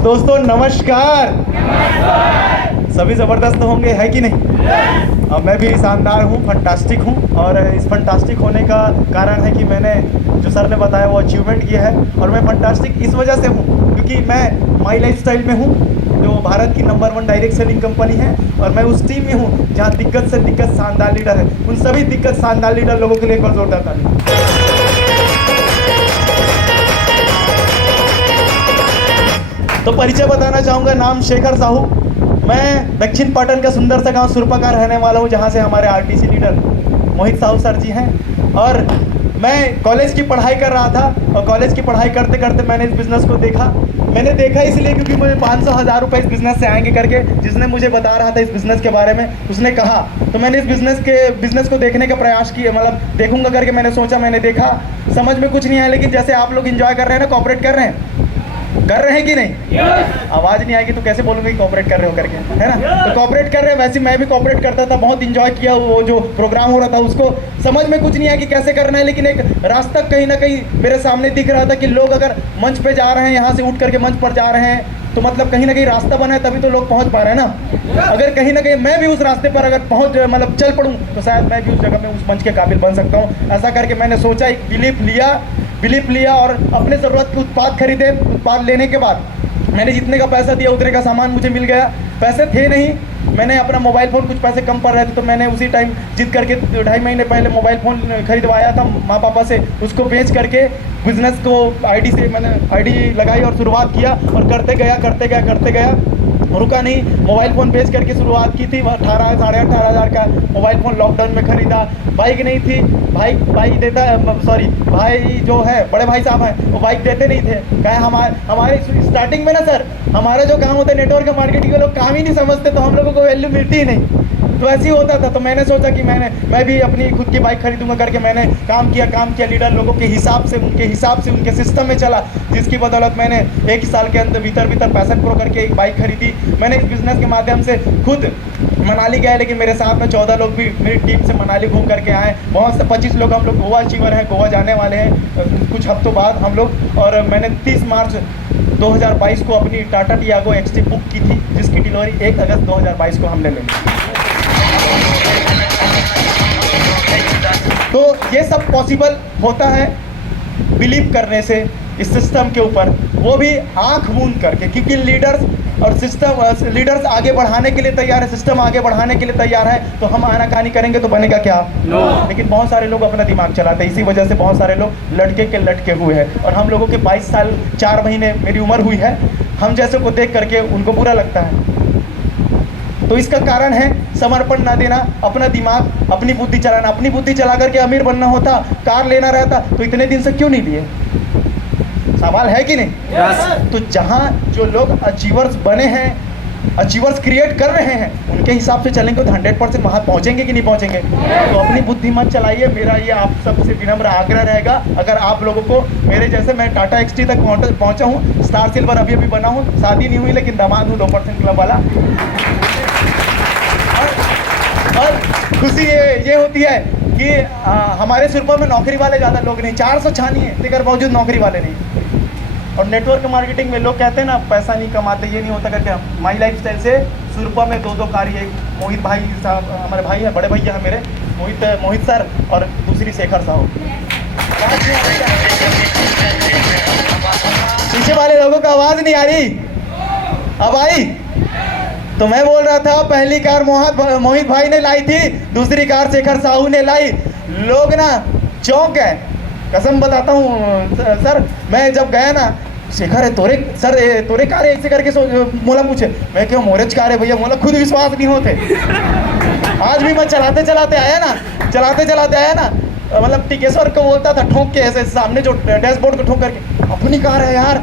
तो दोस्तों नमस्कार। सभी ज़बरदस्त होंगे, है कि नहीं? अब मैं भी शानदार हूँ, फंटास्टिक हूँ। और इस फंटास्टिक होने का कारण है कि मैंने जो सर ने बताया वो अचीवमेंट किया है। और मैं फंटास्टिक इस वजह से हूँ क्योंकि मैं माई लाइफस्टाइल में हूँ, जो भारत की नंबर 1 डायरेक्ट सेलिंग कंपनी है। और मैं उस टीम में हूँ जहाँ दिग्गज से दिग्गज शानदार लीडर है। उन सभी दिग्गज शानदार लीडर लोगों के लिए एक बार जोरदार ताली। तो परिचय बताना चाहूँगा, नाम शेखर साहू। मैं दक्षिण पाटन का सुंदर सा गांव सुरपा का रहने वाला हूँ, जहाँ से हमारे आरटीसी लीडर मोहित साहू सर जी हैं। और मैं कॉलेज की पढ़ाई कर रहा था और कॉलेज की पढ़ाई करते करते मैंने इस बिज़नेस को देखा। मैंने देखा इसलिए क्योंकि मुझे 500,000 रुपये इस बिज़नेस से आएंगे करके जिसने मुझे बता रहा था इस बिज़नेस के बारे में, उसने कहा। तो मैंने इस बिज़नेस को देखने का प्रयास किया, मतलब देखूंगा करके मैंने सोचा। मैंने देखा, समझ में कुछ नहीं आया, लेकिन जैसे आप लोग इंजॉय कर रहे हैं ना, कॉपरेट कर रहे हैं कि नहीं? आवाज़ नहीं आएगी तो कैसे बोलूँगा कि कॉपरेट कर रहे हो करके, है ना? तो कॉपरेट कर रहे हैं। वैसे मैं भी कॉपरेट करता था, बहुत इंजॉय किया वो जो प्रोग्राम हो रहा था उसको। समझ में कुछ नहीं आया कि कैसे करना है, लेकिन एक रास्ता कहीं ना कहीं मेरे सामने दिख रहा था कि लोग अगर मंच पे जा रहे हैं, यहाँ से उठ करके मंच पर जा रहे हैं, तो मतलब कहीं ना कहीं रास्ता बना है, तभी तो लोग पहुँच पा रहे हैं ना। अगर कहीं ना कहीं मैं भी उस रास्ते पर अगर मतलब चल पड़ूँ तो शायद मैं भी उस जगह में उस मंच के काबिल बन सकता हूँ। ऐसा करके मैंने सोचा, एक बिलीफ लिया और अपने ज़रूरत के उत्पाद खरीदे। उत्पाद लेने के बाद मैंने जितने का पैसा दिया उतने का सामान मुझे मिल गया। पैसे थे नहीं, मैंने अपना मोबाइल फ़ोन, कुछ पैसे कम पड़ रहे थे तो मैंने उसी टाइम जिद करके 2.5 महीने पहले मोबाइल फ़ोन खरीदवाया था माँ पापा से। उसको बेच करके बिज़नेस को आईडी से मैंने आईडी लगाई और शुरुआत किया। और करते गया, रुका नहीं। मोबाइल फ़ोन बेच करके शुरुआत की थी। 18,500 का मोबाइल फ़ोन लॉकडाउन में ख़रीदा। बाइक नहीं थी, भाई जो है बड़े भाई साहब हैं, वो बाइक देते नहीं थे। क्या हमारे स्टार्टिंग में ना सर, हमारे जो काम होते हैं नेटवर्क मार्केटिंग के लोग काम ही नहीं समझते, तो हम लोगों को वैल्यू मिलती ही नहीं। तो ऐसे ही होता था। तो मैंने सोचा कि मैं भी अपनी खुद की बाइक खरीदूंगा करके मैंने काम किया। लीडर लोगों के हिसाब से, उनके सिस्टम में चला, जिसकी बदौलत मैंने 1 साल के अंदर भीतर पैशन प्रो करके एक बाइक खरीदी। मैंने इस बिज़नेस के माध्यम से खुद मनाली गए, लेकिन मेरे साथ में 14 लोग भी मेरी टीम से मनाली घूम करके आए। बहुत से 25 लोग हम लोग गोवा अचीवर हैं, गोवा जाने वाले हैं कुछ हफ्तों बाद हम लोग। और मैंने 30 मार्च 2022 को अपनी टाटा टियागो एक्सटी बुक की थी, जिसकी डिलीवरी 1 अगस्त 2022 को हमने ले ली। तो ये सब पॉसिबल होता है बिलीव करने से इस सिस्टम के ऊपर, वो भी आंख मूंद करके, क्योंकि लीडर्स आगे बढ़ाने के लिए तैयार है, सिस्टम आगे बढ़ाने के लिए तैयार है। तो हम आनाकानी करेंगे तो बनेगा क्या? लेकिन बहुत सारे लोग अपना दिमाग चलाते हैं, इसी वजह से बहुत सारे लोग लटके हुए हैं। और हम लोगों के 22 साल 4 महीने मेरी उम्र हुई है, हम जैसे को देख करके उनको बुरा लगता है। तो इसका कारण है समर्पण ना देना, अपना दिमाग, अपनी बुद्धि चलाना। अपनी बुद्धि चला करके अमीर बनना होता, कार लेना रहता, तो इतने दिन से क्यों नहीं लिए? सवाल है कि नहीं? तो जहाँ जो लोग अचीवर्स बने हैं, अचीवर्स क्रिएट कर रहे हैं, उनके हिसाब से चलेंगे तो 100% वहाँ पहुँचेंगे कि नहीं पहुँचेंगे? तो अपनी बुद्धि मत चलाइए। मेरा ये आप सबसे विनम्र आग्रह रहेगा। अगर आप लोगों को मेरे जैसे, मैं टाटा एक्सटी तक पहुँचा हूँ, स्टार सिल्वर अभी बना हूँ, शादी नहीं हुई लेकिन दामाद हूँ 2% क्लब वाला। और खुशी ये होती है कि हमारे सुरपा में नौकरी वाले ज़्यादा लोग नहीं, 400 छानी है लेकिन बावजूद नौकरी वाले नहीं। और नेटवर्क मार्केटिंग में लोग कहते हैं ना पैसा नहीं कमाते, ये नहीं होता करके। माई लाइफस्टाइल से सुरपा में 2 कारी, एक मोहित भाई साहब हमारे भाई हैं, बड़े भैया हैं मेरे, मोहित सर, और दूसरी शेखर साहब। पीछे वाले लोगों का आवाज़ नहीं आ रही, अब आई? तो मैं बोल रहा था, पहली कार मोहित भाई ने लाई थी, दूसरी कार शेखर साहू ने लाई। लोग ना चौंक है, कसम बताता हूँ सर। मैं जब गया ना, शेखर है तोरे कार है, ऐसे करके मोला पूछे। मैं क्यों मोरेज कार है भैया, मोला खुद विश्वास नहीं होते। आज भी मैं चलाते आया ना, मतलब टिकेश्वर को बोलता था ठोक के, ऐसे सामने जो डैशबोर्ड को ठोक करके, अपनी कार है यार।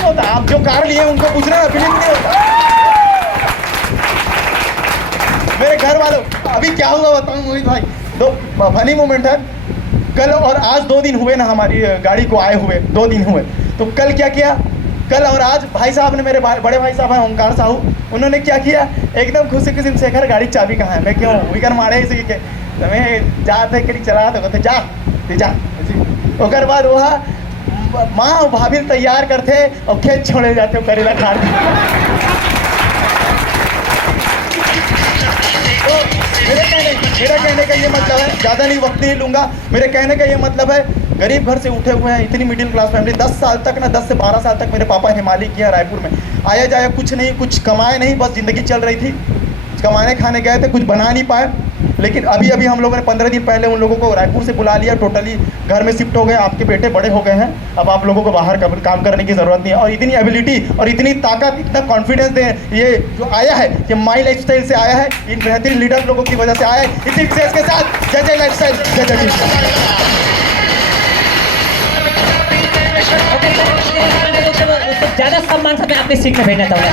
होता, आप जो कार लिए उनको पूछना ना, बिलीव नहीं होता। मेरे घर वालों, अभी क्या हुआ बताऊं मोहित भाई, 2 फनी मोमेंट है। कल और आज 2 दिन हुए ना हमारी गाड़ी को आए हुए, 2 दिन हुए। तो कल क्या किया, कल और आज भाई साहब ने, मेरे बड़े भाई साहब हैं ओंकार साहू, उन्होंने क्या किया, एकदम खुशी खुशी, शेखर गाड़ी चाबी कहाँ है? मैं क्यों विकर मारे इसी के, मैं जाते करी चला तो कहते जा। ओकर बाद वह माँ और भाभी तैयार करते और खेत छोड़े जाते हो करेला खार तो मेरे कहने का ये मतलब है, ज़्यादा नहीं वक्त नहीं लूँगा, मेरे कहने का ये मतलब है गरीब घर से उठे हुए हैं, इतनी मिडिल क्लास फैमिली, 10 साल तक ना 10 से 12 साल तक मेरे पापा हिमालय किया रायपुर में, आया जाया कुछ नहीं, कुछ कमाए नहीं, बस ज़िंदगी चल रही थी, कमाने खाने गए थे, कुछ बना नहीं पाए। लेकिन अभी अभी हम लोगों ने 15 दिन पहले उन लोगों को रायपुर से बुला लिया, टोटली घर में शिफ्ट हो गए, आपके बेटे बड़े हो गए हैं, अब आप लोगों को बाहर काम करने की ज़रूरत नहीं है। और इतनी एबिलिटी और इतनी ताकत, इतना कॉन्फिडेंस दे, ये जो आया है, ये माई लाइफस्टाइल से आया है, इन बेहतरीन लीडर लोगों की वजह से आया है। इसी विशेष के साथ जय जय लाइफस्टाइल, जय जय ज्यादा सम्मान से मैं अपनी सीट में भेजना चाहूँगा।